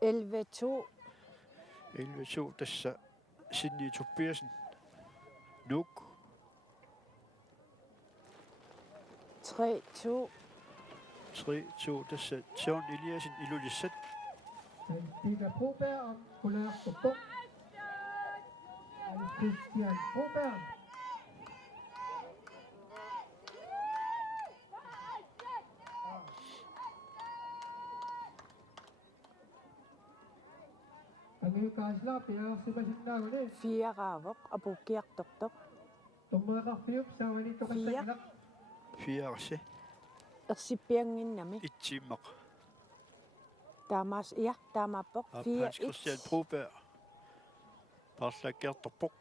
11-2. 11-2 tässä Sydney Tobiasen. Nuk. 3-2. 3-2 tässä John Eliasen Ilulisat. Peter Broberg og Colin Buk. Christian Broberg. Angelica Pierre Sebastian Nagel. 4 raavok og Bukiartortor. Tomarafiup Savani Tokasakla. 4 arse. Ersipianginnami. Ittimaq. Tamas ja tamapok 4-1. Christian Broberg. Parslakertorpok.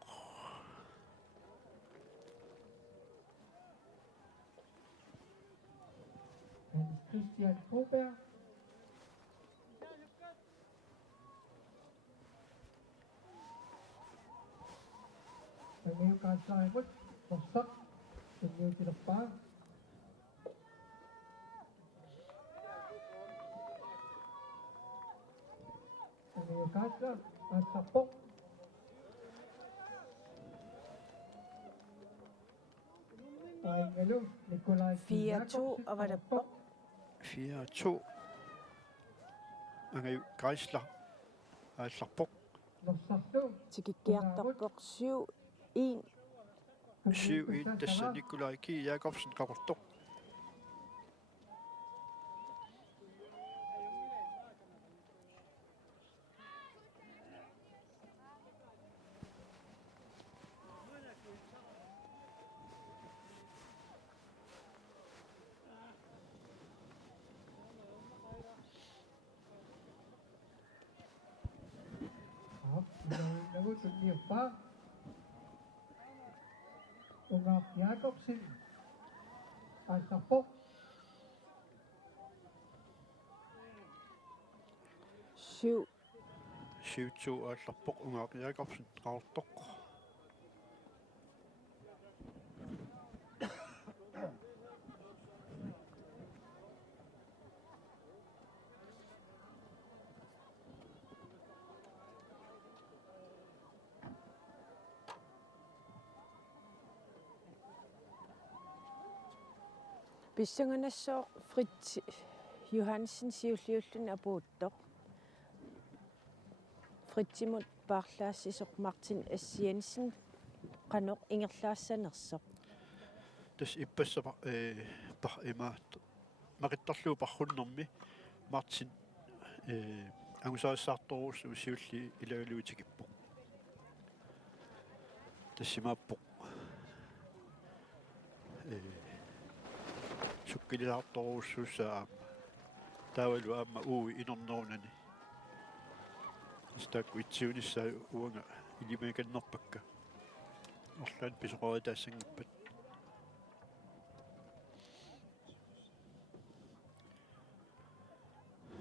Christian Broberg. Angelica Saimut. Rosak. Tinggal di depan. Angelica Sapok. Angelo Nikolaj 4-2 og var det bok. 4-2. Angel Geisler. Geisler-Bok. Tikikiartorpok 7-1. 7-1 tässä Nikolaj Ki Jakobsen Kaportok. Ungaf Jakobsen. Sapok. 7-2 Geisler-Bok Ungaf Jakobsen Kaportok. Bissanganassoo Fritz Johansen siulliullun apuuttoq. Fritsimut paarlaassisoq Martin S. Jensen qanoq ingerlaassanersoq. Tässä ippassa maqittarluu parrunnermi Martin angusaassaartoruussu siulli ilauluutikippoq. Tassimaappoq sukkilisaartoruussuussaa taavalu aamma uui inernerunani. Staakku itsiunissa uanga ilimakannerpakka. Orlaan pisoqoritaassangippat.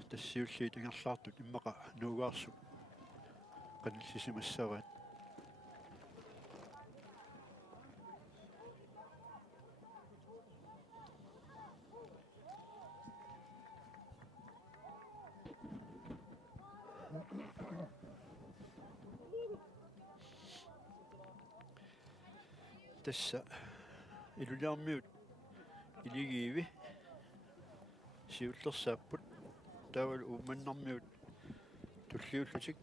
Tassiulliit ingerlaartut immaqa nuugaarsu qanillisimassavaat. Tässä iluliarmiut iligiivi siullersaapput taavalu uumannarmiut tulliullutik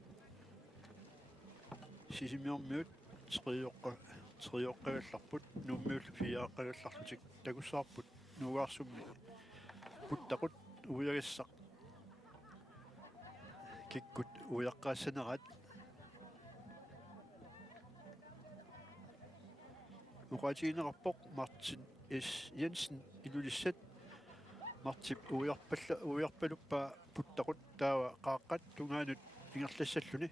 sisimiormiut triyoqqagallarput nuummiullu fiaaqagallarlutik takussaarput nuugaarsummi puttaqut uuyagissaq kikkut uyaqqaassanerat uqatiinerarpoq Martin S. Jensen ilulissat Martip uuyarpaluppaa puttaqut taava qaaqqat tungaanut ingerlassalluni.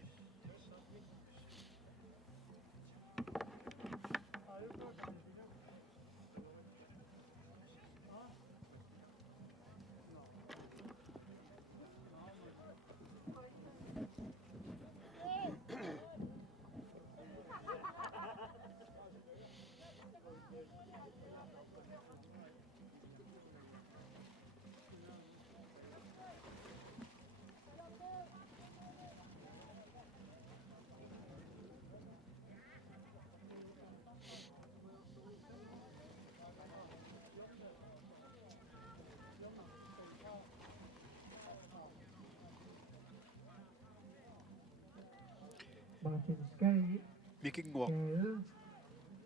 Martin Sky, Mikingwak. Gade,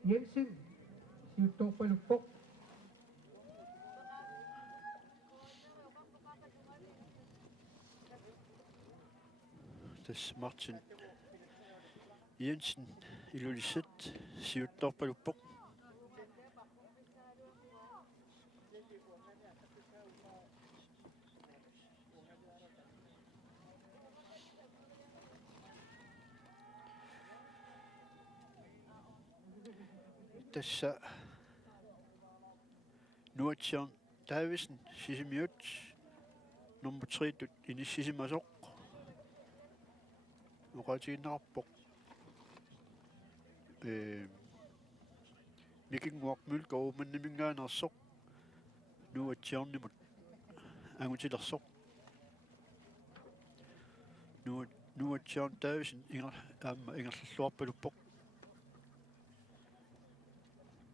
Jensen, Siutorpalupok, Tas Martin Jensen ilulisat siuttorpaluppoq. Tassa nuatsiarn Davidsen sisimiut nummer 3 inissisimasoq uqatiginnaqarpoq Mikingwak mulka uumannimingaanersoq nuatsiarnimut angutilersoq nuatsiarn Davidsen ingerlalluarpaluppoq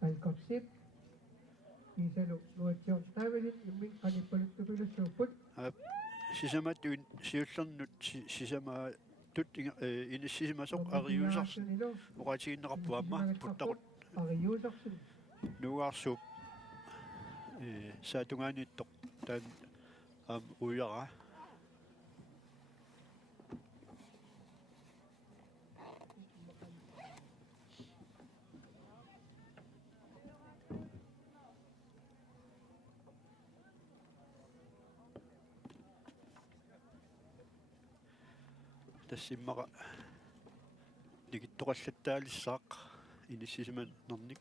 Alkotsip, Isalo, Nuation, Tavelin, Lumin, Kanipalutupilasupput, sisamatuin siullarnut sisama tut inissisimasoq ariusars uqatiginnaqarpuamma puttaqut Ariusarsun, nuugaarsuup saatungaaniittoq taan uyara tassimmaqa nikittoqallattaalissaaq inissisiman nernik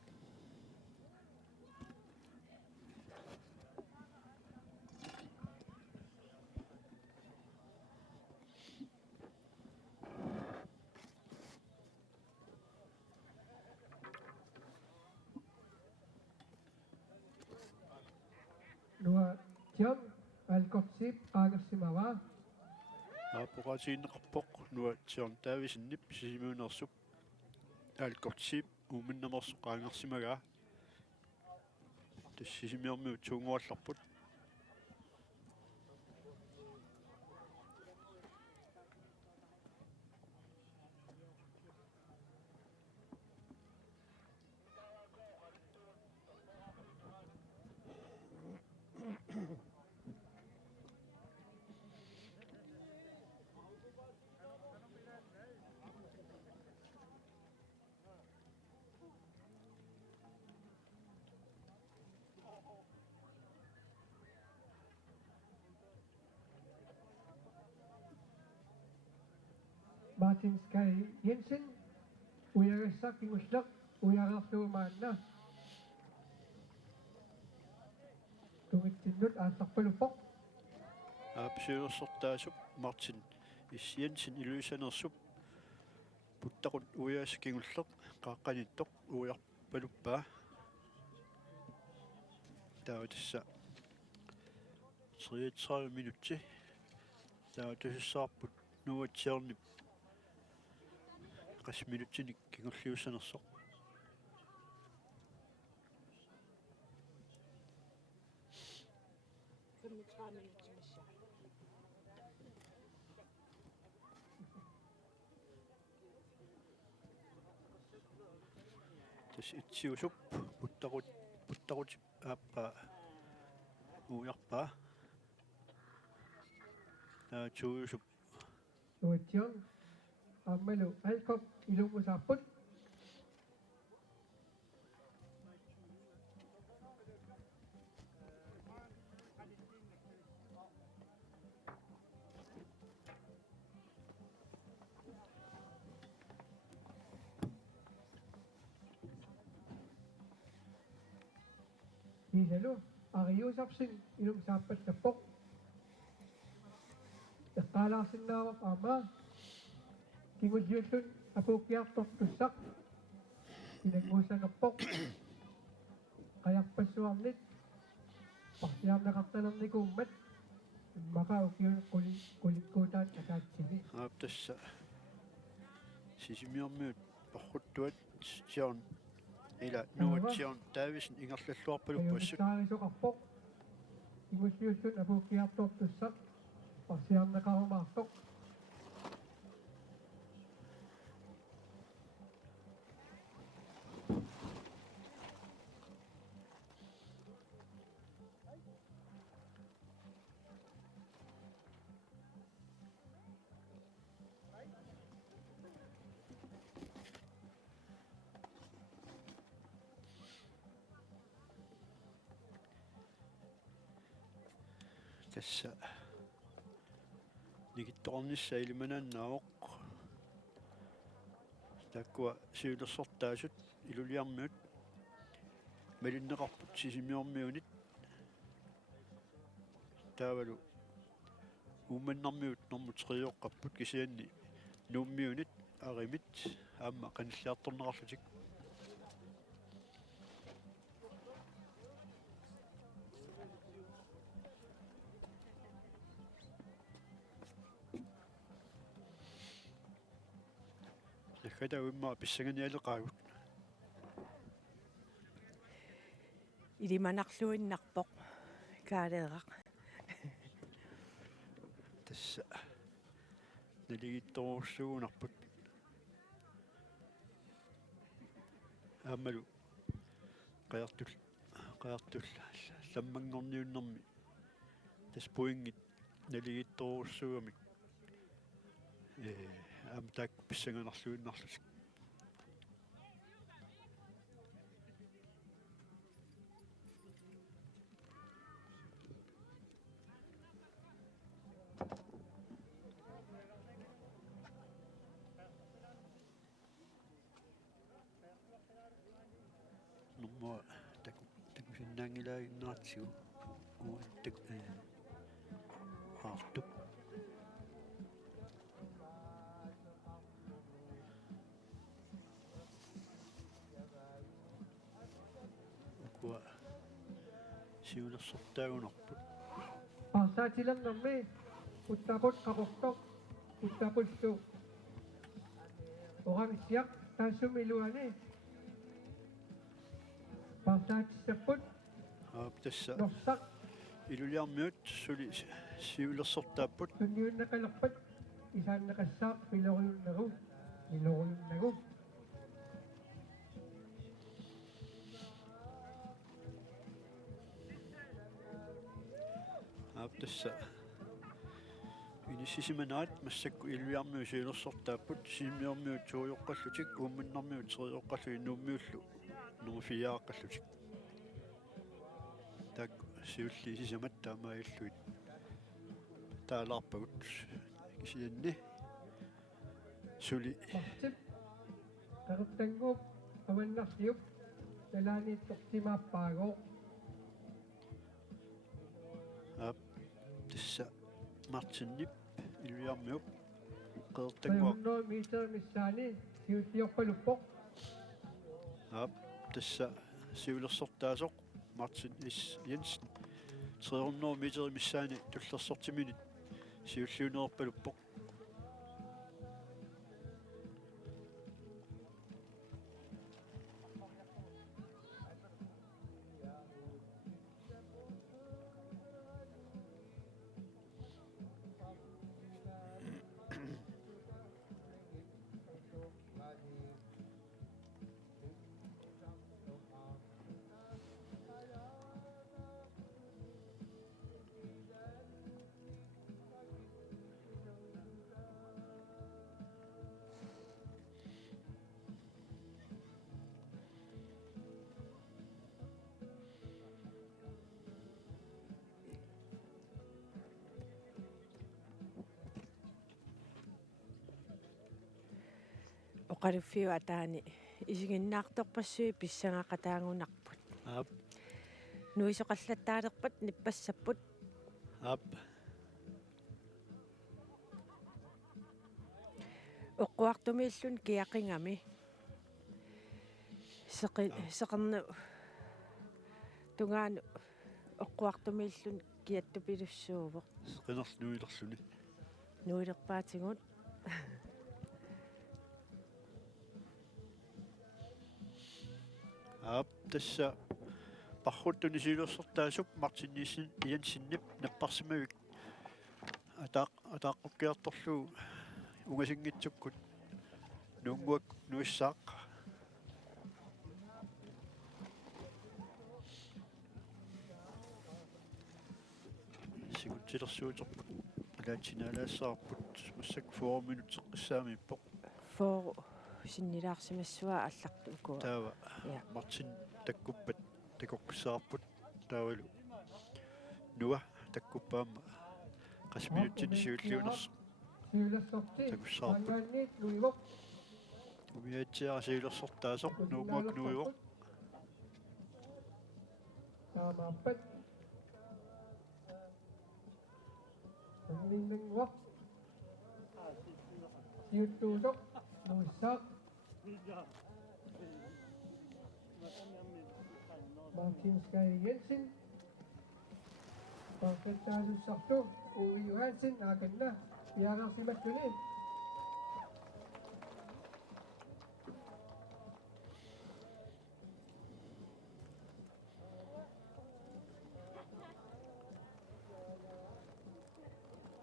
Nuation, Alkotsip, Agersimava, aapoqatiginnaqarpoq nuatsiarn Davidsenip sisimiunersup aalkortsiip uuminnamersoq qaangersimagaa тассисимиармиу туунгуалларпут Martin Sky, Jensen, Uyagasak, Inguslak, Uyagartuumaanna, Tungitsinut, Atarpalupok, аапсиулерсортаасуп Мартин Jensen илуисанерсуп puttaqut uyaskingulleq qaaqqanittoq ujarpaluppaa tautissa 33 minutti tautissarput nuatsiarnip qasminuttinik kingulliussanersoq 35 minutter missa. tas itsiusup puttaqut aappa ujarpaa taatuusup Nuation, Amalu, Alkop, Ilumusapput, Isalo, Ariusapsin, Ilumsappat Tapok, Takalasinawak Ama, Kingudyutun, Apukiartok Tusak, Pinangusan ng Pok, Kayak Pasuamnit, Pasyam na kaktanam ni Kumat, Maka Ukiyon Kulikutan at Sini. aaptassa sisimiarmiut parruttuat tiarn ila nuatsiarn Davidsen ingerlalluarpaluppassut Ayun, sa kapok, Kingudyutun, Apukiartok Tusak, Pasyam na kahumatok, Tässä nikittornissa ilmanannaoq takkua siulersortaasut iluliarmiut malinneqarput sisimiormiunit taavalu uumannarmiut normuteriuoqqarput kisianni nuummiunit arimit aamma qanilliartorneqarlutik nakata uimma pissanganialeqaagut Ilimanarluinnarpoq kaaleeraq tässä naligittorulluunarput aammalu qaartul ламмангорниуннэрми таспуингит налигитторулсуамик аамтаак писсаганарлуиннарлусик нумма такусиннаангилаагиннаартигу уаттак аартуп уа сиулерсортаагунарпут Parsaatilannermi uttaqut qaqortoq uttaqullu oramissiaq taassumiluani parsaatissaput tässä norsaq илулиармиут сули сиулерсортааппут sunniunnaqalerpat isaannaqassaaq iloruyunnagu tässä инисисиманаат массакку илуиармиу сиулерсортааппут симиормиут суйоққаллутик уумминнармиут сериоққаллу инууммиуллу нумфиааққаллутик так сиуллисисамат таамаиллуит таалаарпагут кисианни сули martip qaruttanguup avannarliup nalaaniittortimaappaagooq tässä мартиннип илуиармиуп qeertanguaq Sayunno miitermissaani siutiorpaluppoq tässä siulersortaasoq Martin is Jensen 300 meter missaani tullersortiminit siulluunerpaluppoq oqaluffiu ataani isiginnaartorpassui pissangaqataangunarput ап nuisoqallattaalerpat nippassaput ап uqquartumiillun kiaqingami seqernu tungaanu uqquartumiillun kiattupilussuuvoq qinarluilerluni nuilerpaatigut ап tässä parruttuni siulersortaasup Martin Jensinnip napparsimavik ataaqqukiartorlu ungasingitsukkut nuunguak nuissaaq sigutilersuuterput alaatsinaalaassаарput massak 4 minutseqqissaamippoq for sinnilaarsimassua алларту укуа таава Ja. Martin takkuppat takoqqissaarput taavalu nuа takkuppaama qasminutin siulliuners Syylläsorti. takussaarput Angaanniit nuivoq. umiatsiara siulersortaasoq nuumuak nuivoq Taamaappat. Ningmingwaq. Siuttuusoq. Nuissaaq. Martin Skye Jensen. Pankataalussartu Uwe Johansen aakanna piagarsimattuni.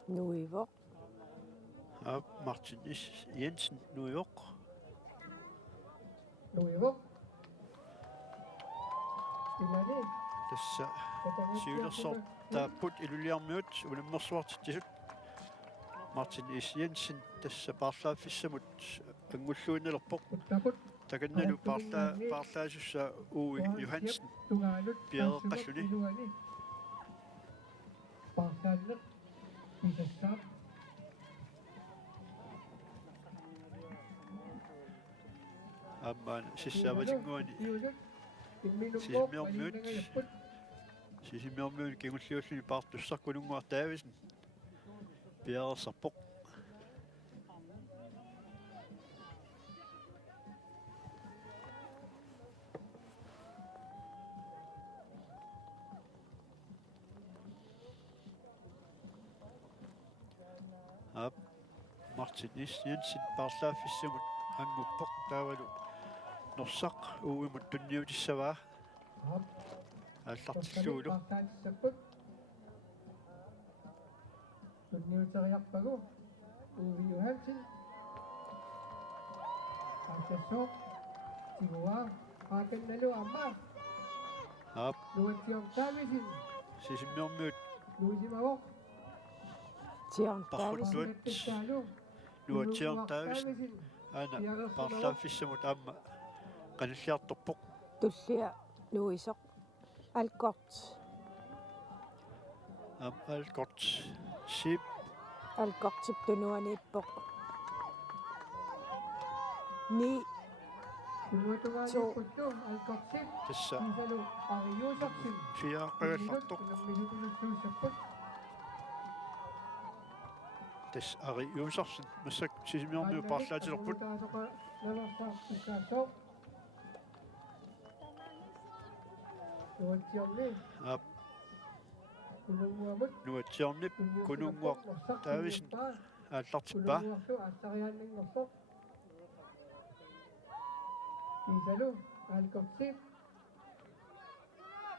Nuivoq. Martin Jensen nuivoq Nuivoq. Ilani. tassa siulersortaapput iluliarmiut ulimmersuartittisut Martin Jensen tassa parlaaffissamut angulluunalerpoq Uttaput. takannalu parlaasussa Uwe Johansen Tungaalut. piareqqalluni Iluani. Paartaanneq. Pisassaaq. ammaan sissaavatinguani sisimiormuun kingulliulluni paartussarkununguartaavisen piarersarpoq Martin Jensen parlaaffissamut anguppoq taavalu norsaq uumut tunniutissavaa аллартиллуулу Paartaatissaput. Tunniuteriarpagu. Uwe Johansen. Aatassoq. Tigua. Aakannalu ammaa. Nuatiortaavisin. sisimiormuut Nuusimavoq. Tiortaavisin. Taalu. nuatiortaavisin ana parlaaffissamut aamma qanalliartorpoq Tullia nuisoq. Alkort. alkort sip Alkortip tunuaniippoq. Ni Nuatugaaliipputtu alkorsit. tassa Isalu ariuusarsin. fiaqagallartoq Nammilutunussuussaput. tass ariuusarsin massak sisimiormuu parlaatilerput nuatiornip kununguaq taavisin aallartippaa Isalu alkorsit.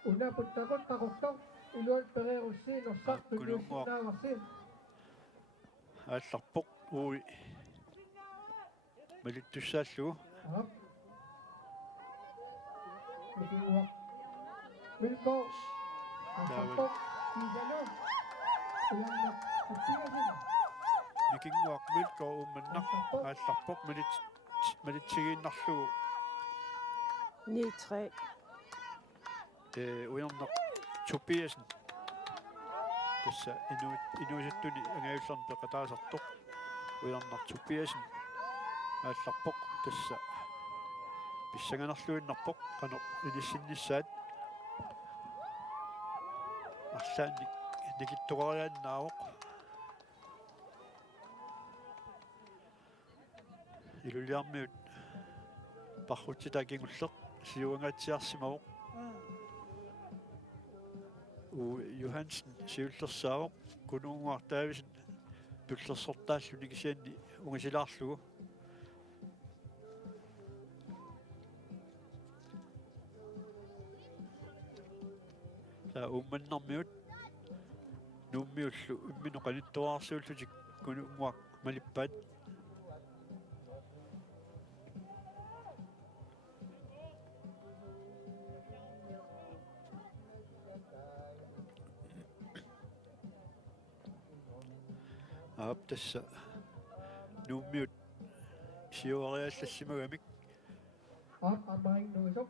Unaputtakut taqortoq iluat pereerussi norsaq tunniussinaavassi. aallarpoq uui malittussaallugu Mikinguaq. Milko. Asartoq. Isalu. Ulanneq kuppigasin. mikinguaq milko uumannaq aallarpoq malitsigiinnarlugu ni 3. ujarnaq tupiasen tassa inuusattuni angayullarn peqataasartoq ujarnaq tupiasen aallarpoq tassa pissanganarluinnarpoq qanoq ilissinnissaat арлаанни никиттоqariannaavoq илулиармиут паррутитакингуллеq сиуангаатсиарсимавоq Johansen siullersaavoq kunuunguartaavisen tullersortaalluni kisianni ungasilaarlugu ta ummannarmiut nuummiullu imminu qanittuaarsuullutik kunuunguaq malippaat tassa nuummiut siuariallassimagamik Ammaing nuisoq.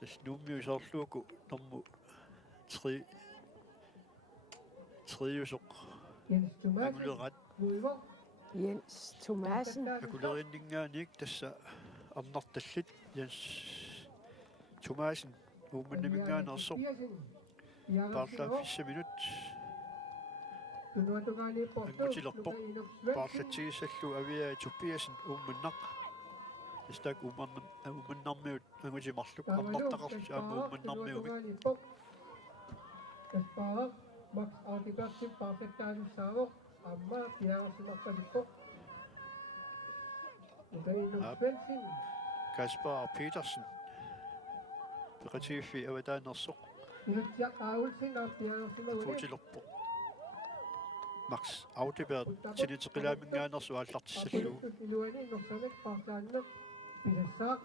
tass nuummiusorluuku tormu 3 Tredje Jens Thomasen, anguleret Ulver, Jens Thomasen, angulerinninganik tassa amnartallit Jens Thomasen uummannimingaanерсо парла 5 minut angutilerpoq parlatigissallu avia tuppiasin uummanaq istak uumannarmiut angutimarluk amnartaqarlu aamma uumannarmiumik Kasparak, Max Artigatsin Pakettaanissaaroq amma piaarsimarpalippoq Ukainukspelsin Kaspar Petersen peqatiiffi avataannersoq inutsiaq aulsin piaarsimagunik kuutilerpoq Max Audibert tiniteqilaamingaanersu aallartissallu iluani norsanek paarsaanneq pilassaaq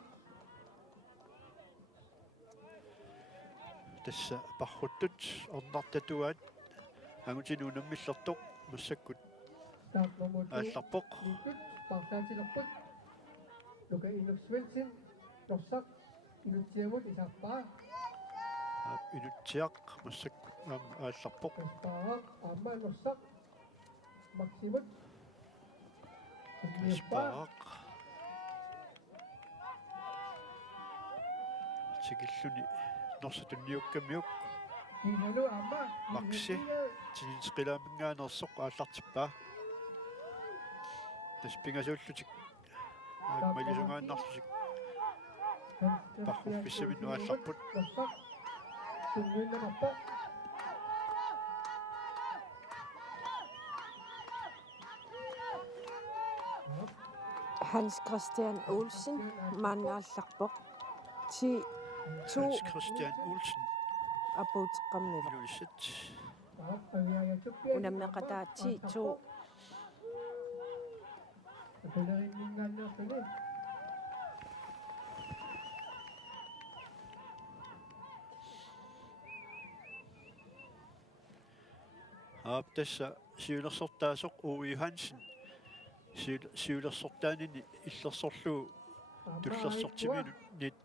tassa parruttut ornartatuaat angutinu nammillertoq massakkut aallarpoq paarsaansilerput Ukainukspelsin norsaq inutsiamut isarpaa inutsiaq massakkut aallarpoq Kasparak amma norsaq maksimut Kasparaq tigilluni norsatunniyukkammiuk Inalu amma Maxi tiniteqilaamingaanersoq aallartippaa таспингасууллутик малисунгааннарлутик парру писсаминну аалларпут Tunnuinnerappa Hans Christian Olsen, Mannaallarpoq, 10, 2, Hans Christian Olsen Abuutqammilaq. ilulissat Unammeqataa 10, 2, Kulerinningaannertuni aap tassa siulersortaasoq Ove Johansen siulersortaanini illersorluu tullersortiminu nit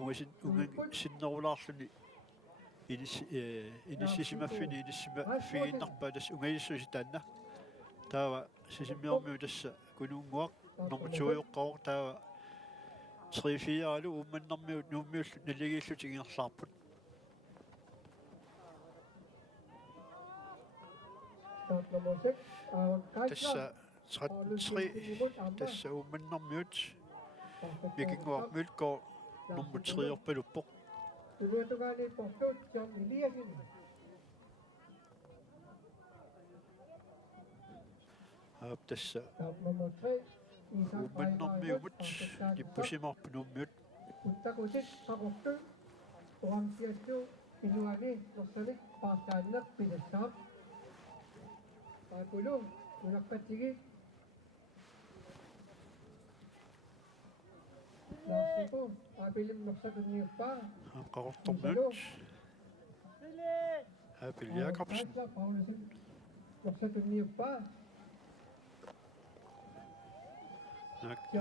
ungasin sinnerulaarluni inissisimaffini inissima figinnarpaa tass ungayissusi taanna taava sisimiormiu tassa kunuunguaq normatuujoqqaroq taava 3-4 alu ummannarmiu nuummiullu naligiillutik ingerlaarput Taatlamusik tassa 13 tassa ummannarmiut Vikinguaq Mølgaard nummer 3 orpaluppoq Tunuatugaani portuut John Eliasin aap tassa Taatlamu 3 ummannarmiumut lippusimarpunummiut Uttakusit paqortu oransiassu iluani norsalik paarsaanneq pilassaaq Paakulu unaqqatigi Laasipu apilim norsatunngiuppaa qaortormiut Apil Jacobsen Paulusin norsatunngiuppaa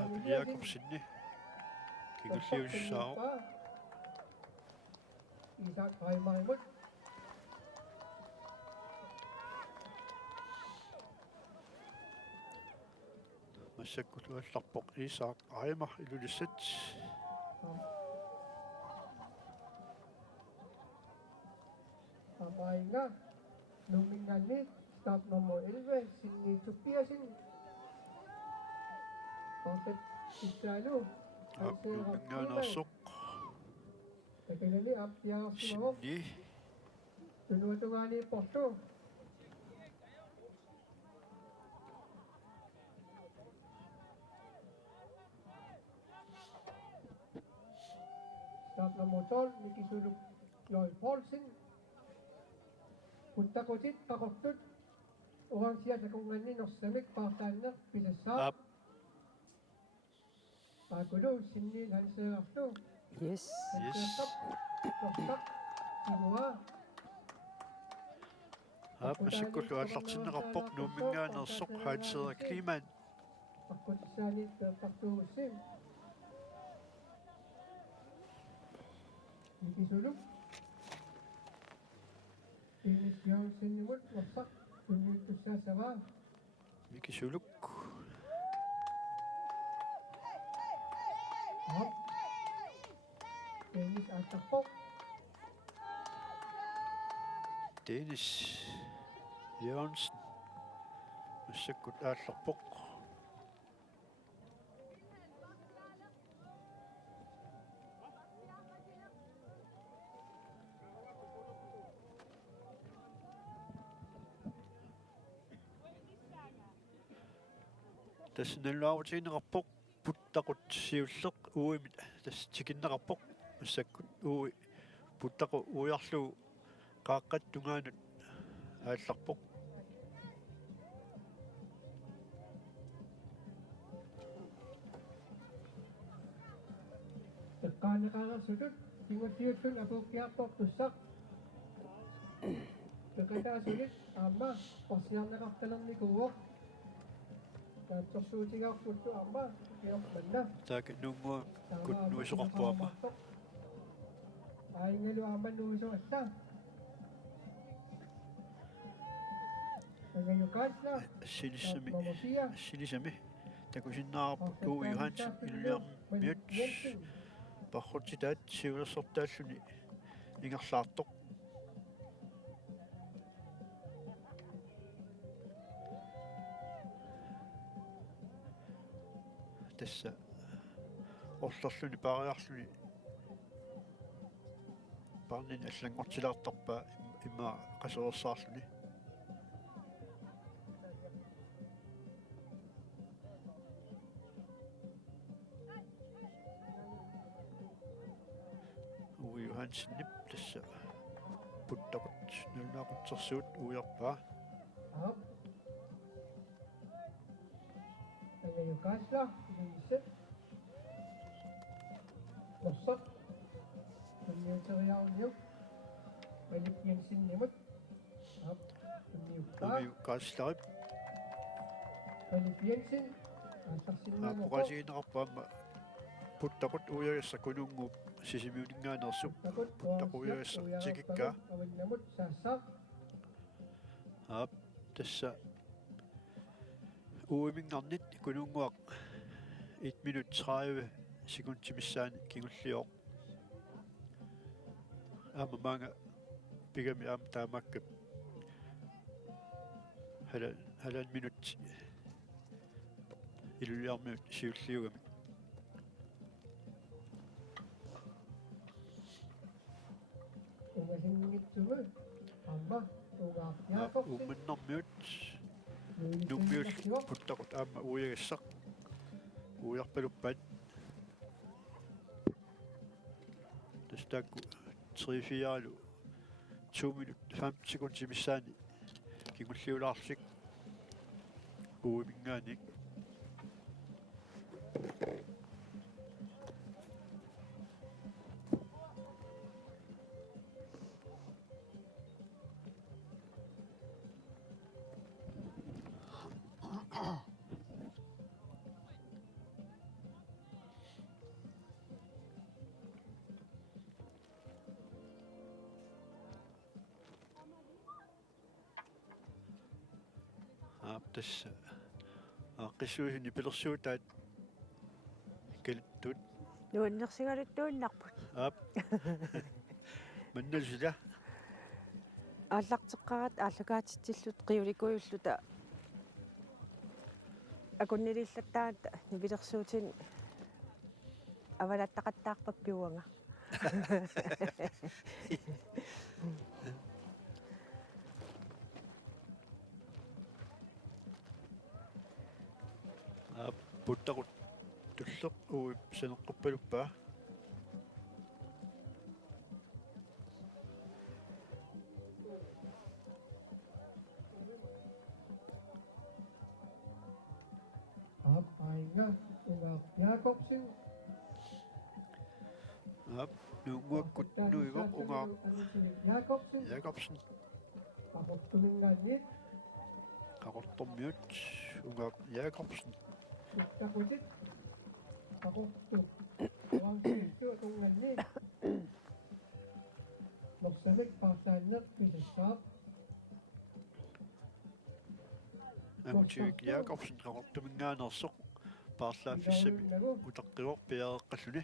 Apil Jacobsenni kigulliussaaroq Isak Raimaimut massakkut uallarpoq Isak Aimar ilulissat Amainga numinganni start nummer 11 sinni tuppiasin Paket Iskalu aappiumingaanерсоq Tekeleli appiaarsimaroq sinni tunuatugaani portu Start nummer 12 Mikisuluk Lloyd Paulsen Uttakutit paqortut oransiasakunganni norsamik paarsaanneq pilassaaq aap Paakulu sinniil hanseerartu yes, norsaq inua aap massakkut uallartinneqarpoq nuummingaanерсоq Hans Kliman аққутсаани таартартуугуссим Микисулук Dennis Jørgensen imod Mossaq. Tunnuytussaasavaa. Miki Suluk. Op. Dennis Atterpok. Dennis Jørgensen. Massakut aallarpoq. Tassinalluarutiineqarpoq puttaqut siulleq uimit tas tikinneqarpoq massakkut ui puttaqu uiarlugu qaaqqattungaanut aallarpoq. Teqqaaneqaaqarsutut tingussiuttun apuukkiarpoq tussaq. Teqataasulit aamma parsiarneqartalernikууq. Taatsorsuutigaarputtu aamma kiormanna. Taak nuungua kunnuisuqarpuama. Aingalu aamma nuusuassa. Angayukaasla. Sinisami Mamosia. sinisami takusinnaarput uu Johansen iluniarmiut parrutitaat siulersortaalluni ingerlaartoq. Tassa orlorluni paariarluni parnini allangortilaartarpaa imma qasorsaarluni uu Johansen tassa puttaqut nulnaaqutsersuut uiarpaa Op. Angayukaasla. Ilisset. Mossaq. Tunniuteriaarniuk. Malik Jensen-nimut. Op. Tunniukkaa. umi kaaslarip Malik Jensen. Aallarsinnaanaqoq. aapuqasiineqarpaama puttaqut uiagassa kununguup sisimiuninngaanерсуп puttaquiagassa tikikkaa Avinnamut saassaq. aap tassa uimingarnit kununguaq 1 minut 30 sekundtimissaani kingulliooq aama maanga pigami aam taamakkap halan minut iluliarmiut siulliugami Ungasinngitsugu. Aamma. aap Ungaaqpiaqorsi. uumannarmiut nummiul puttaqut aama uiagassaq uiarpaluppaat tastaakku 3-4 2 minut 5 sekundtimissaani kingulliulaarlik uiminngaanik tassa aaqissuusuni pilersuutaat kalittut Nuunnersigaluttuunnарпут. aap mannalsila Ааллартеққарат ааллукаатитсиллут қиуликуйуллута акуннилиллаттаат нивилерсуутин авалаттақаттаарпаппиуанга. aap puttaqut tulleq uip saneqquppaluppaa Op. Ainga. Ungaaqpiaqorsiu. aap nuunguakkut nuigoq ungaaq Jacobsen. Jacobsen Aqurtumingaanniit. qaqortormiut ungaaq Jacobsen Uttaqutit. Aqurtu. Uankiittu atunganniit. Morsamek paartaanneq pilissaaq. агутивик яакорсин qaqortuminngaanersoq paarlaaffissami utaqqivoq piareqqalluni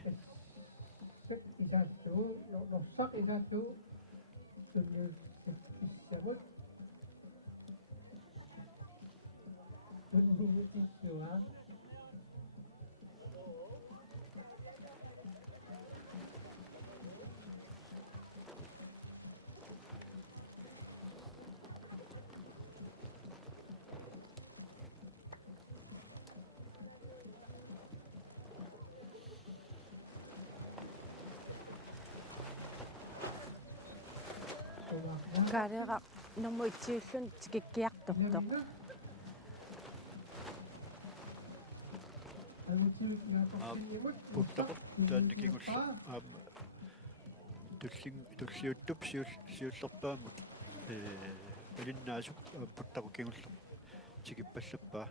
isaattuu norsaq isaattuu tunniussamut unniutissuaa kaaleera nermuitsiullun tikikkiartortoq puttaqut taannikingullu aama tulliuttup siullerpaamut alinnaasuk puttaqukingullu tikippallappaa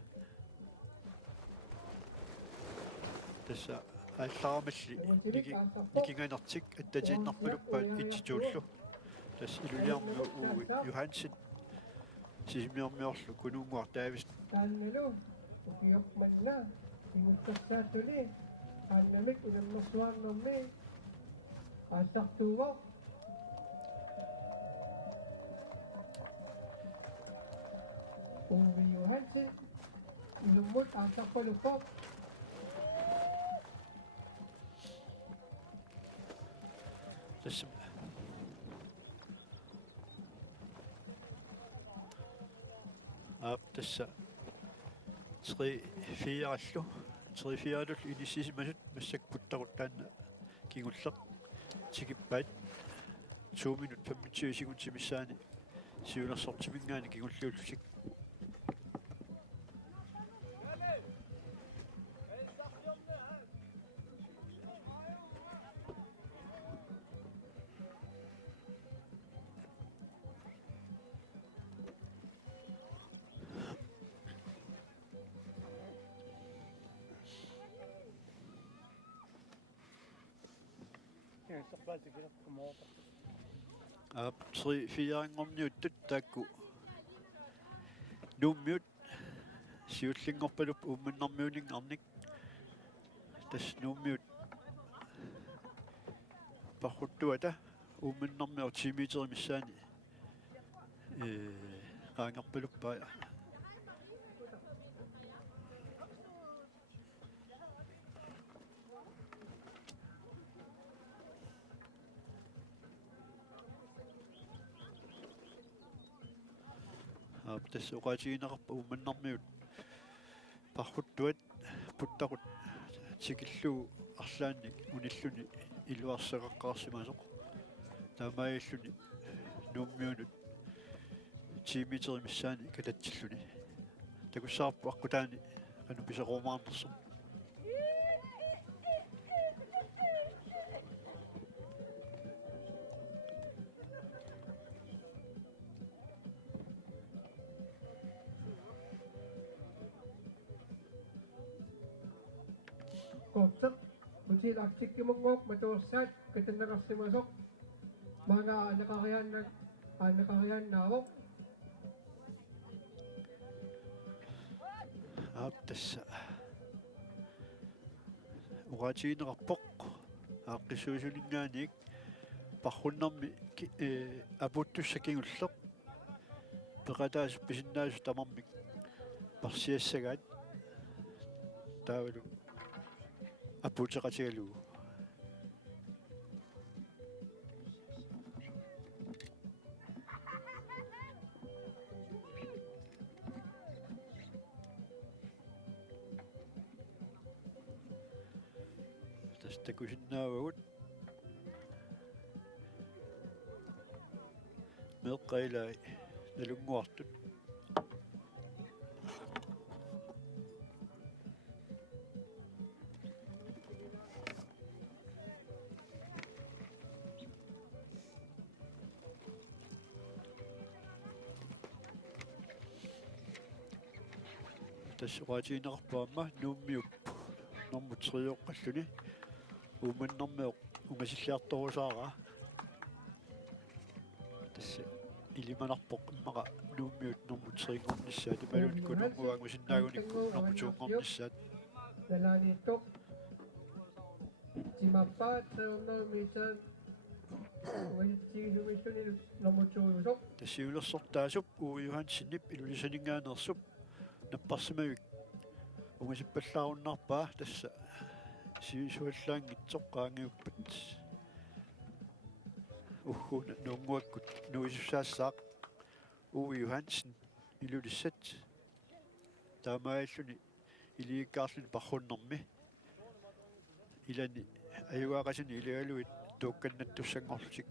tassa аалларамалли никинганартик аттатииннарпалуппаат итситууллу тас илулиарму уу Юхансен сисимиормиорлу кунунгуар таавис таанналу укиорманна имуттассаатуни ааннамик унаммерсуаарнэрми аассартуува уу Юхансен илуммут аассарпалуппаа тас тасса 3-4аллу 3-4аллу инисисимасут массакпуттақуттаанна кигуллеқ тикиппаат 2 минут 25 секундсимиссаани сиулерсортимингаани кигуллиуллусик Tri-4-ngorniuttut taakku nummiut siullinngorpalup uumannarmiuningarnik tas nummiut parruttuata uumannarmior tiimiiterimissaani qaangarpaluppaa тас уqaatigineqarpa uumannarmiut parruttuat puttaqut tikilluu арлаанник униллуни илуарсақаққарсимасоқ таамаиллуни нууммиунут тимитеримиссаани калатсиллуни такуссаарпу аққутаани ану писақормаарнерсо Kotsak, kunci aktif kimongok, matursat, ketenderasimasok, mga nakakayan nawok. Tassa uqaatigineqarpoq aaqqissuusulinngaanik parrunnarmi aputtussakingulleq peqataas pisinnaasu tamarmik parsiassagaat taavalu апутеқатигалугу тастакусиннаавагут меққайлай налунгуартут тассуqaatigineqarpaamma nuummiup normutserioqqalluni uumannarmiоq ungasиллиарторусаара тасса ilimanarpoq immaqa nuummiut normuterinngornissaat imaluni kununguangusinnaagunikku normutungornissaat Nalanitok. Timappaat 300 meter. Uitsigilumissunil normutsuulusok. tassiulersortaasup Johanssonip ilulisaninngaanersup napparsimavik ungasippallarunnarpaa tassa siisuallaangitsoq qaangiuppat uhhuna nuunguakkut nuisussaassaaq Johansson ilulissat taamaalluni iliikkaarluni parrunnermi ilani ajuaaqasuni iligaluit tuukkannattussanngorlutik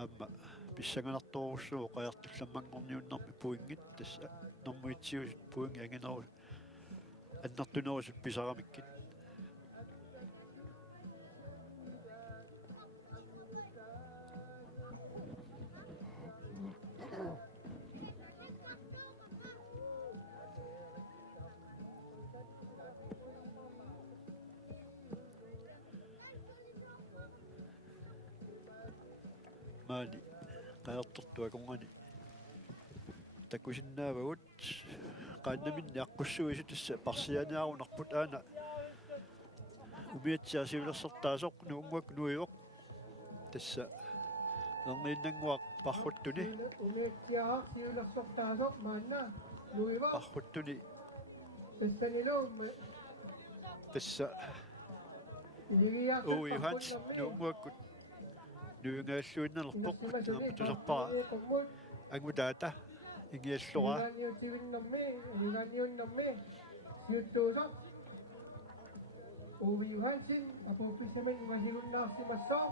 аама писсаганартооруссуу qajartullammanngorniunnarmi puingit tassa normuitsiusut puingi anginerus аннартунерусут писарамиккит маани qajartortuakongani takusinnaavagut qaannamинни аққуссуису тасса парсианиарунарпут аана умиатсиасиулерсертаасоқ нуунгуак нуивоқ тасса нернииннангуақ парруттуни Umiitsiaaq siulersortaasok maanna nuiva. парруттуни Tassanilum тасса iligiaaq. Johanss нуунгуаккут нуингааллуиннерпоқ тусерпара ангутаата ингиаллура Iliganiunnermi siuttuusok. Uvi Johansson apuuppissamin ingasigunnaarsimassoo.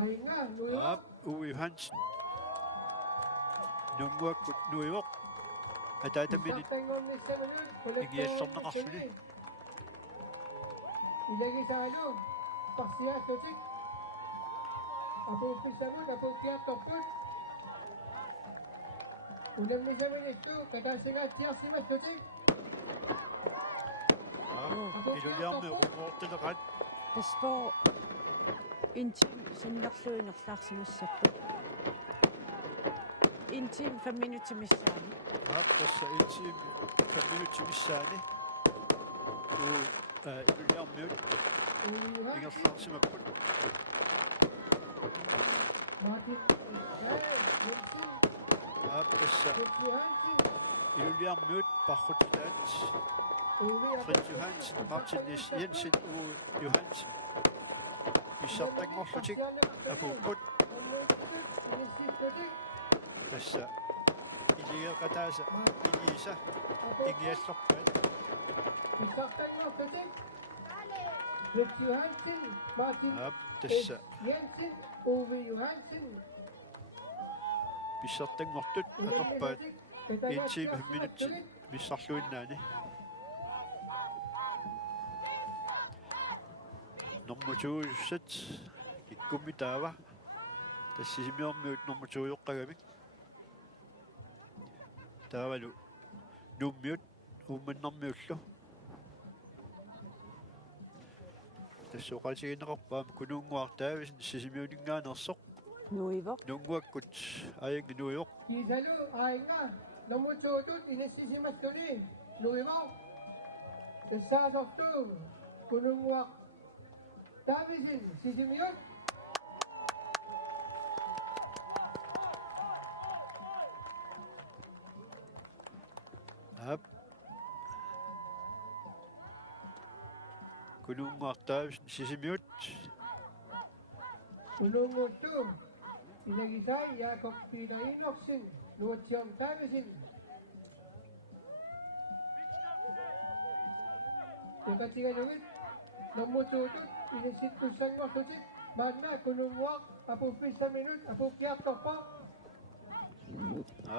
Ainga nuiva. ап Johansson нунгуаккут нуивоқ атаатаминит ингиаллернеқарсуни Ilegisaalu parsiaastutik. Apuuppissamut apuuppiartorput. Ulammisamunittu kataasigaatiarsimassutik. илулиарми угоортилеқат тасфоо интим синнерлуинерлаарсимассаппут интим 5 минути миссаани ап тасса итсиим 5 минути миссаани илулиармиут ингерлаарсимаппут Martin ап тасса илулиармиут паррутилаат Fritz Johansen, Martin Jensen, Johansen. Pissartangorlutik apuupput tassa iligeqataasa igiisa ingiallorpat Fritz Johansen, Martin ap tassa Jensen, Ove Johansen. pissartangortut atorpaat 1 time 5 minutti missarluinnaani normutsuussat kikkummi taava tassisimiormiut normutsuujoqqagamik taavalu nummiut uumannarmiullu tassuqatigineqarpaam kunuunguartaavis sisimiuninngaanersoq нуивоқ nunguakkut ayangi nuijoq Kisalu ainga namutsuutut inassisimassuni nuiva. Tessaasortu kununguaq taavisin sisimiut. ap kunuunguartaavis sisimiut Kununguuttu inagisai Jakob Peter Inoksen nuutsiom taavisin. Yakatigaluit namutsuutut inassittussangorlutik maanna kununguaq apuuppissa minut apuuppiartorpo.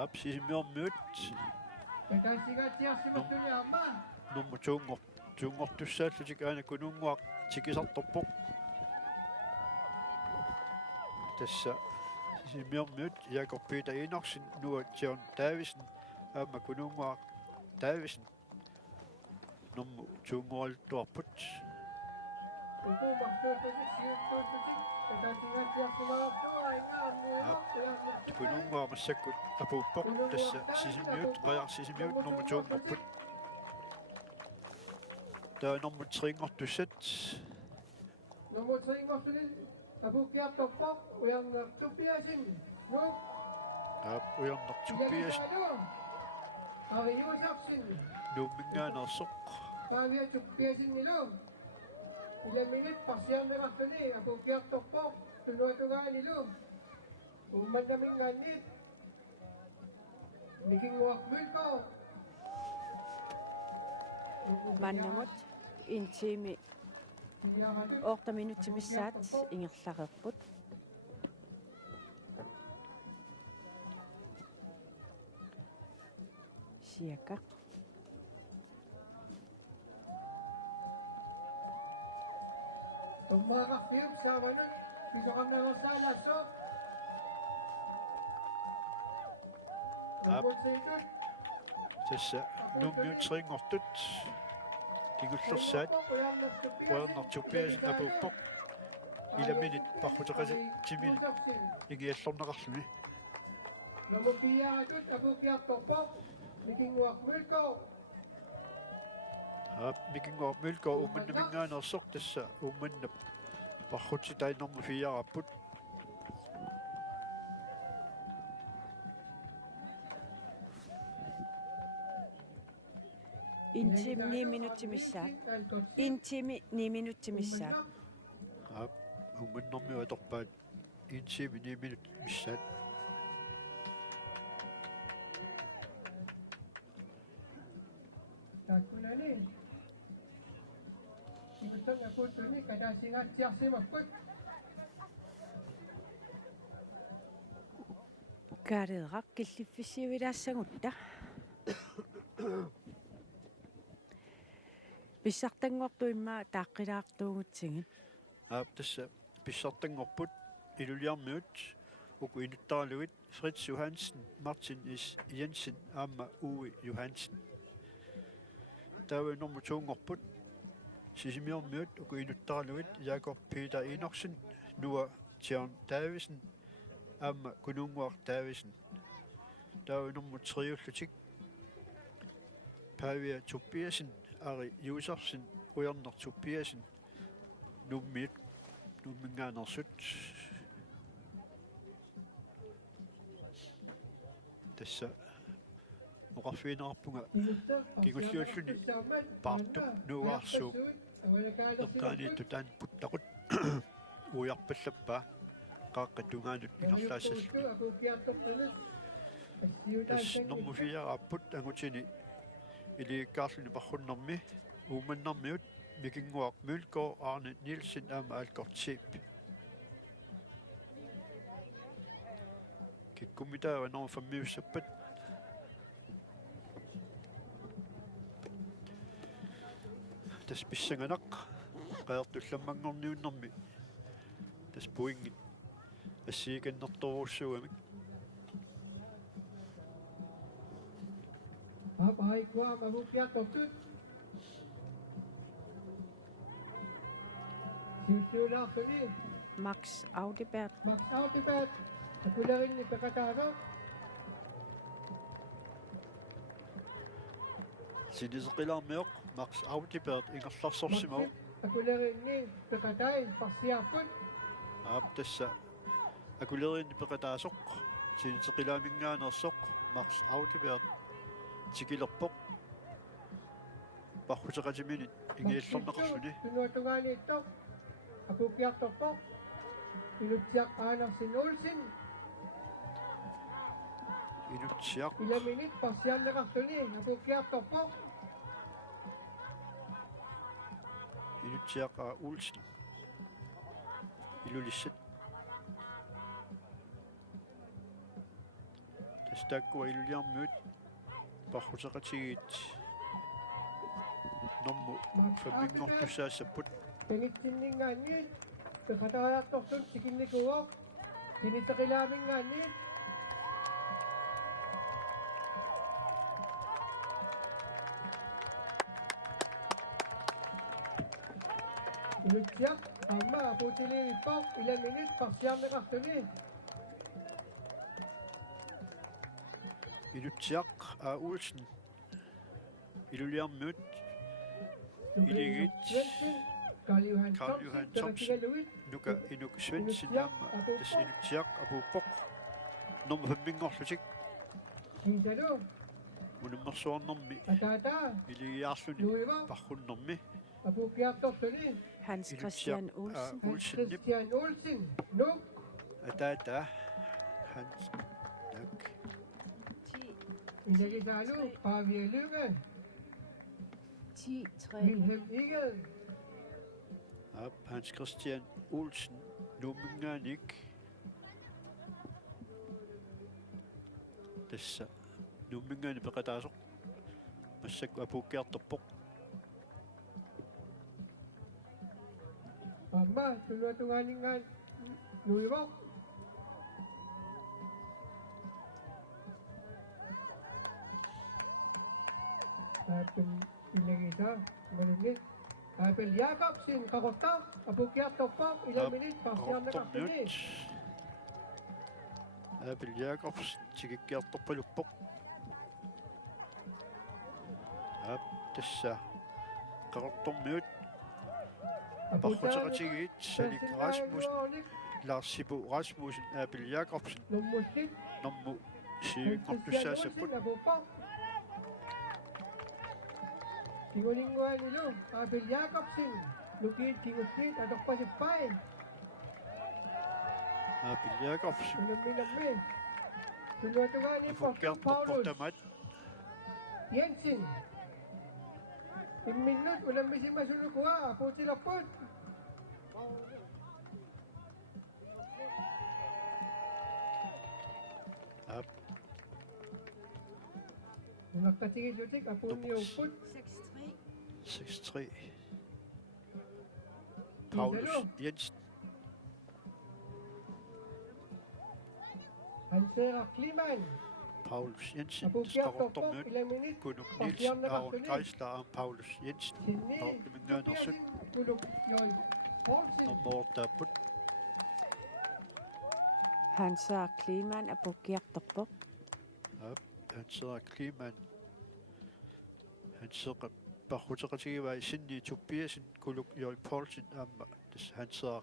ap sisimiormiut Takaisigatiarsimassuni amma. nummutuungor tuungortussaаллутик аана кунунгуақ тикисарторпоқ tässä sisimiormiut Jakob Peter Enoksen nu John Davison amma kununguaq Davison nummu tuungualtuarput kununguaq massakkut apuuppoq tässä sisimiut qajarsisimiut nummu tuunguarput taa nummu tringortussat nummu tringortussat apukiartorpoq ujarnertupiasin nuup ujarnertupiasin ariusarsin nuumminngaanersoq paaviatuppiasinnilu ilaminit parsiarnerartuni apukiartorpoq tunuatugaanilu ummannamingaannit nikinguarmulko Mannamut intiimi 8 minuuttimissaat ingerlareerput cirka tummaaqarpiut saavanut pisoqarnalersaalasso nummutsiikut tässä nummiut tringortut kingullersaat ujarnertupiasin apuuppoq ilaminit parruteqasi timil igiallorneqarluni nummupiaratut apukiartorpoq nikinguarmulko mikinguarmulko ummannaminngaanersoq tässä ummannap parrutitainormu fiarapput intiimi 9 minuuttimissaat intiimi 9 minuuttimissaat ummannermi atorpaat intiimi 9 minut missaat takkunani Imutan aputuni kadasingatsiarsimapput kaareeqaq killiffissiuilaassagutta pissartanguartuimmaa taaqqilaartuugutsingit tässä pissartangorput iluliarmiut uku inuttaraluit Fritz Johansen Martin Jensen amma Uwe Johansen tawe nummu tuungorput sisimiormiut uku inuttaraluit Jakob Peter Enoksen nuwa John Davison amma kununguaq Davison tawe nummu triullutik Pavia Tobiasen Ari Jussersen ujarnertupiasin numminngaanersut tässä oqarfiinarpunga kingulliulluni paartup nuugaarsuup ertaaniittu taan puttaqut ujarpallappaa qaaqqatungaanut inerlaassalluni tas normufiarapput angutini ilikkaarluni parrunnermi uumannarmiut mikinguaq Mølgaard Arne Nielsen amma alkortsiip kikkumitaawa norma fammiussappat tas pissanganaq qaertullammanngorniunnermi tas puingit assiikannertoruussuamik Papaikua mamupiartortut siusiulaartuni Max Audibert Max Audibert akularinni pekataano siniseqilaarmiоq Max Audibert ingerlarsorsimau akularinni pekatai parsiarput tässä akulerinni peqataasoq siniseqilaamingaanersoq Max Audibert tikilerpoq parruteqatiminit ingiillorneqarluni tunuatugaaniittoq apukiartorpoq inutsiaq aanarsin Olsen inutsiaq ilaminit parsiarneqarluni apukiartorpoq inutsiaq Olsen ilulissat tastakkua iluliarmiut parruteqatigit normu fammingortussaassaput pengitsinningaanniit pekataartortut tikinnikuuaq Sinitakilaming nganit. Inutsyak, ama, putili ipok, ilan minit, paksiyam na kaktuli. Inutsiaq Olsen. Iluliarmut. Iligit. Karl Johan Karl Johan Thomsen, Thomsen. Teratigaluit, Nuka inuk Svendsen amma. Tas inutsiaq apuupoq. Nummer 5 Sinsalo, Munimmersuarnermi. Atata, Iligiarluni Luiva, parrunnermi. Apukiak Tortoli, Hans Christian Olsen. Olsen nip. Christian Olsen, Nuk, Atata. Hans. Tak. Inagisalu, Pavia Lyve, 10-3. Wilhelm Igel, Op Hans Christian Olsen. Numinganik. Tässä. Numingani peqataasoq. Massakku apuukkiartorpoq. Amma, Tuluatunganingan, Luiva, Apel Inagisa, Manunit, Apel Jakobsen, Kakotak, Apukiak Topok, ilan minit, paksiyam na kaktuli. Minut. Abel Jacobs. Tikikkiartorpaluppoq. Tässä. 14 minut. Parrutaqatigit Salik Rasmussen. Lars Sibu Rasmussen. Abel Jacobsen. Lummusit, Nommu Christian siingortussaasaput. Olsen, Apupok. Tingulinguan nilu, Apel Jakobsen, Lukit, Tingusit, Atokpasipay, Abel Jacobsen. Tulumi-lumi. Tuluatunganin, Paulus, Apuukkiartorportamat. Jensen. Iminut, walang misi masulukwa, Aputilapot. Ap Nakatigilutik, Apuniupot. 6-3. 6-3. Paulus Jensen. Hansera Kliman, Paulus Jensen. Apukiak 14 Topok, minut. ilan minit, Kunuk paksiyam Nielsen. na Aron kaktuli. Kreisler. Paulus Jensen. Sinni, Pauluminganersut. Kuluk, Loi, Paulsen. Nommoortaaput. Hansa Kliman apukiartorpoq. Han sidder Kliman. Han sidder parrutaqatigivai sinni tuppiasin kuluk Jørg Poulsen amma. Han sidder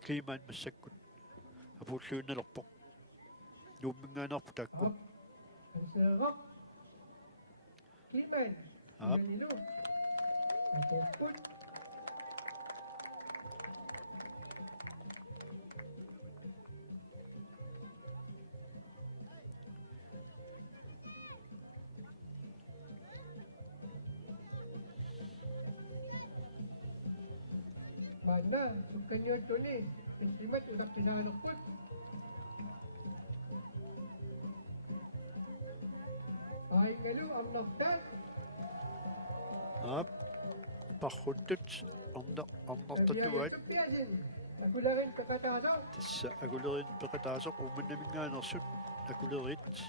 Kliman massakkut. Apulluunnalerpoq. Nuummingaanarpu takkut. Hansera Kliman, Ap. ilan nilu, Apupot. Mana, sukanyo ito ni, intimat udak sinalukot. Ay ngalu, ang naftas. Ap. Parruttut. Annertatuat. Agularin kakatanaw. Tässä agulerin peqataasoq umannaminngaanersut agulerit.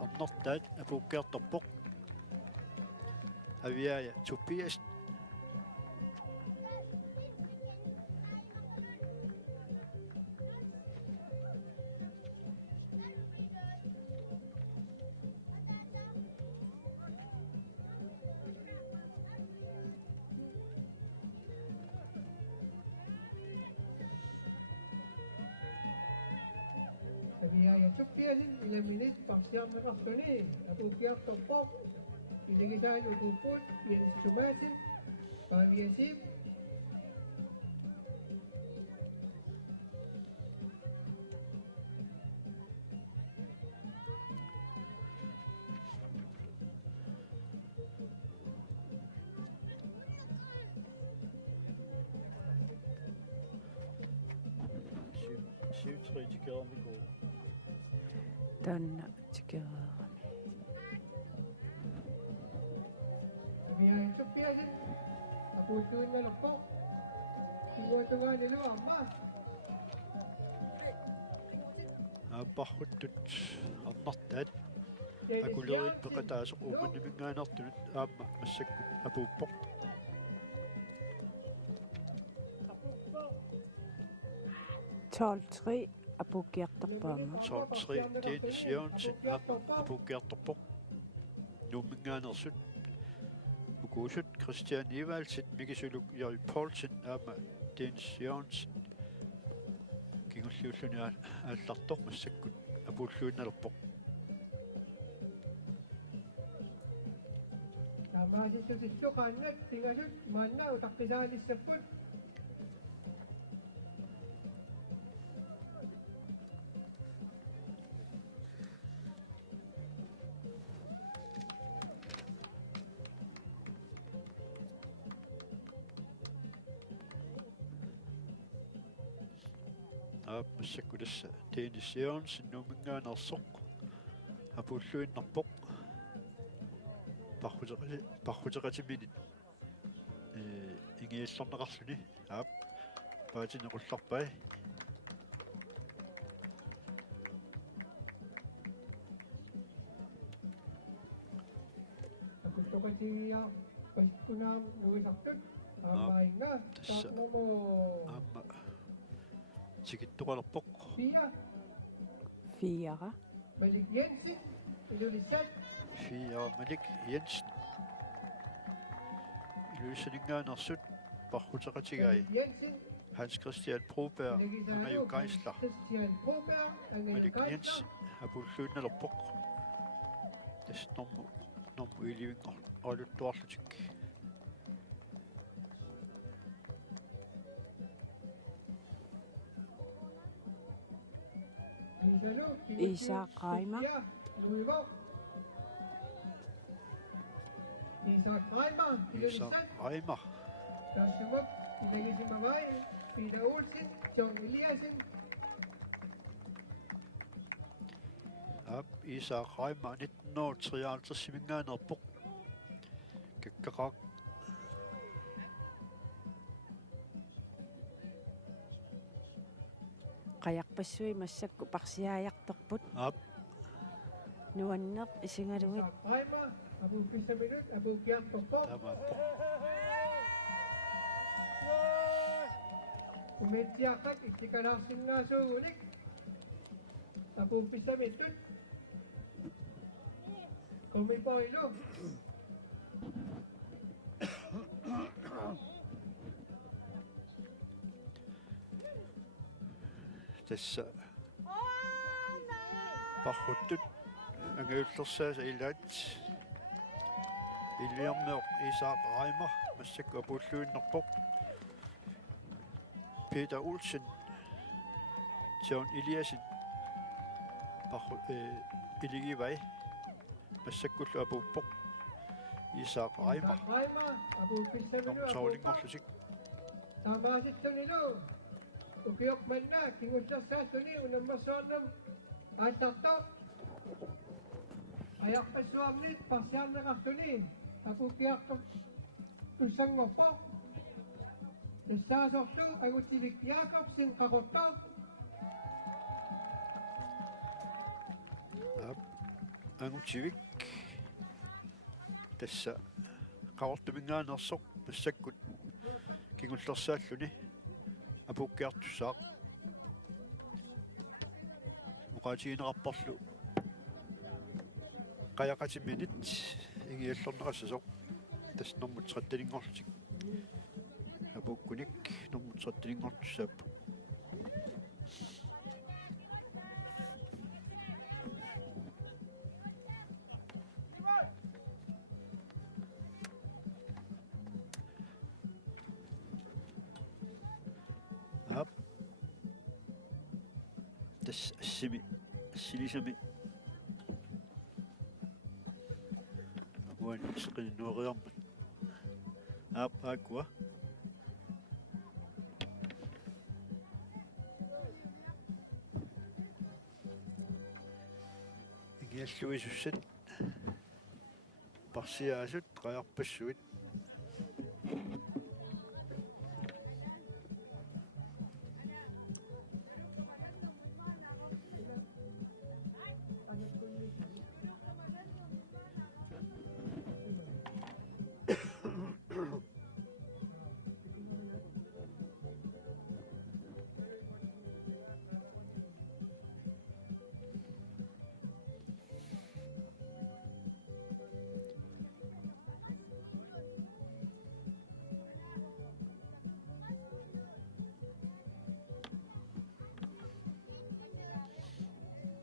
Annertaat apuukkiartorpoq. Aviaja tuppiasin. Nabiyaya Tupyasin, ilang minit, paksiyam na kaktuni. Apukiak Topok, Inigisan Utupot, Yan Sumasin, Pangyasim, Syv-tre til Gørmegård. Donna together. Nabiyaya Tupyasin, Aputun na Lupok, Tingutungan nilo, Ama, Aapparruttut arnartaat Dennis akulerit Jansen. peqataasoq uumanimingaanartunut aamma massakkut apuuppoq 12-3 апукиартарпаама 12-3 Dennis Jansen aamma apuukkiartorpoq nuumingaanersut ukuusut Christian Evalsit Mikisuluk Jari Poulsen aamma Dennis Jansen kingulluulluni aallartoq massakkut apuulluunnalerpoq Tamaasissusissu qaannat tingasut maanna utaqqisaalissapput массаккуласса Dennis Jansen nuumingaanersoq apuulluinnarpoq parruteqatiminit ingiallornaqarluni aap paatinequllarpai aquttoqatigia paskunnaam nuisartut aammainga tassa. taaqnamo aamma tikittoqalerpoq Pia 4 Malik Jensen ilulissat Malik Jensen iluisaninngaanersut parruteqatigai Malik Jensen Hans Christian Broberg Angayu Geisler Christian Broberg Malik Jensen apuulluunnalerpoq tasnormu ilivinngor aluttuarlutik Isa Qaima Luivo Isa Qaima Isa Reimer Tassumak Ilegisimavai Pida Olsen John Eliasen aap Isa Reimer 1953 simingaanerpoq kakkaqaaq qayarpassui massakku parsiaajartorput aap nuanneq isingalugit Isa Qaima Abu Pisaminut Abu Kiartopo taamaappoq Umetsiaqat ittikalaarsinnaasuugulik Abu Pisamitut Komipoilu tassa parruttut angaullersaasa ilaat illiarneoq Isa Reimer massakku apuulluinnerpoq Peter Olsen John Eliasen iligivai massakkullu apuuppoq Isa Reimer Qaima Abu Pisaminut taulinngorlusik Tamaasitsuниlu ukiok manna kingussassaassuni unammassuarnam aallarto ajarpassuarnit parsiaanneqartuni apukiartor tussangorpo tissaasortu agutilik Jakobsen qaqorto angutivik tassa qaqortumingaanersoq massakkut kingullersaalluni apukkiartussaaq muqaatigineqarparlu qajaqatiminit ingiallorneqassasuq tasnormut trattalingorlutik apukkunik normut trattalingortussaappu silisami wan sqinnuariarmat aappaakua igialluisussat parsiaasut qajarpassuit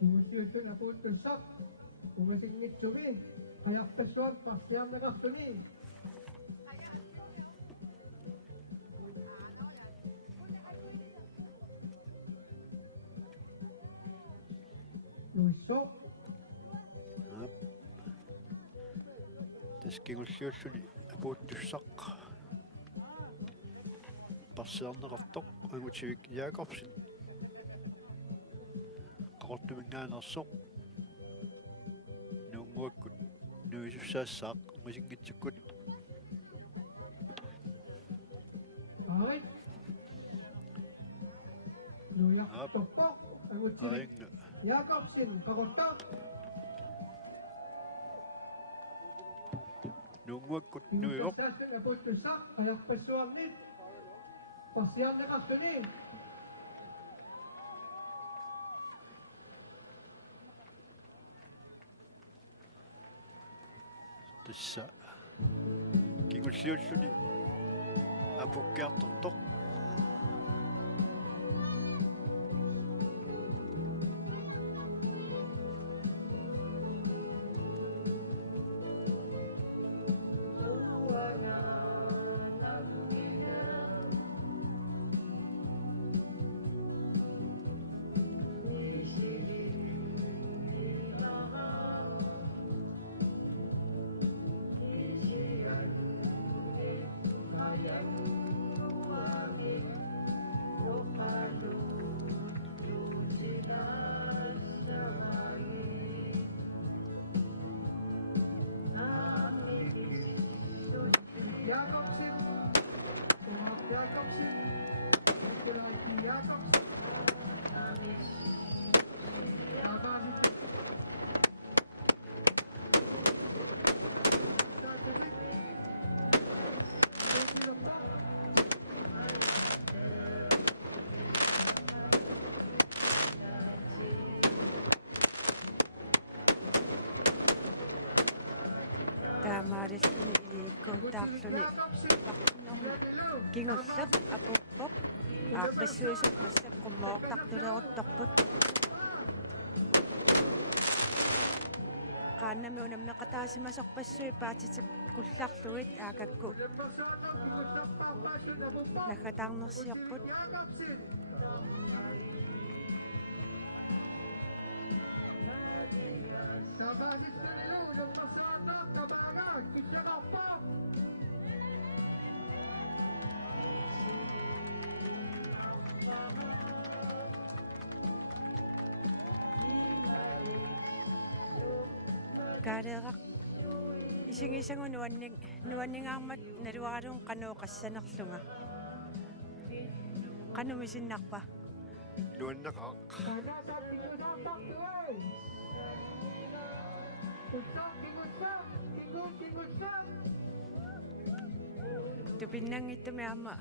Kimusiusun apuuttusaq umasingitsumi qajartassuam parsiarneqarluni nuissoq таскигуллиуллуни апууттуссақ парсиарнеқартоқ ангутивик Якобсен qaqortumingaanersoq nuunguakkut nuisussaassаақ масингитсуккут aarit nuiartorpoq agutivik аинга Jakobsen qaqortaaq nuunguakkut nuiоқ kimusiusun apuuttusaq qajartassuarnit parsiarneqarluni тасса кигуллиуллуни апуккиарторtoq Jakobsen Jakobsen Jakobsen таамааллуни илииккуутаарлуни кингуллеқ апуппоқ ааққиссуисут массаққуммоортартулерутторпут qaannami unammeqataasimasorpassui paatitip kullарlugit aakakku naggatаарnersiorput kaareeqaq isинgisangu nuanningаарmat naluaraluun qanuuqassanerlunga qanumisinnaarpa nuannaqaaq tupinnangittumi aama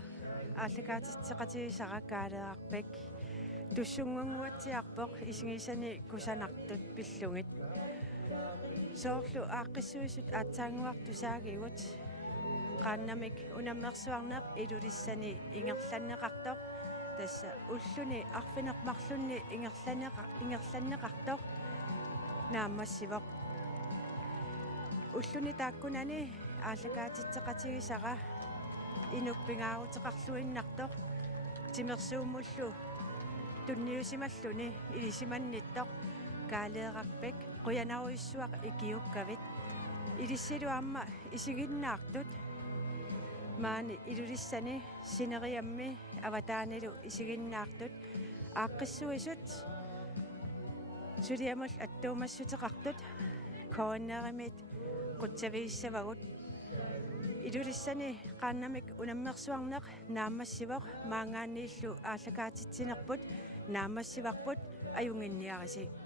ааллакаатитсеқатигисара каалеарпак туссунгунгуатсиарпоқ исигисани кусанартут пиллугит соорлу ааққиссуисут аатсаангуартусаагигут qaannamik unammersuarneq ilulissani ingerlanneqartoq tassa ulluни arfineqmarlunni ingerlanneqartoq naammassivoq ulluni taakkunani ааллакаатитсеқатигисара инуппингаарутеқарлуиннартоқ тимерсууммуллу тунниусималлуни илисиманниттоқ каалеерарпак қуянаруиссуақ икиуккавит илиссилуамма исигиннаартут маани илулиссани синериамми аватаанилу исигиннаартут ааққиссуисут сулиамул аттуумассутеқартут кооннеримит қутсавииссавагут илулиссани qaannamik unammersuarneq naammassivоq maangaanniillu ааллакаатитсинерпут наамассиварпут аюнгинниарисик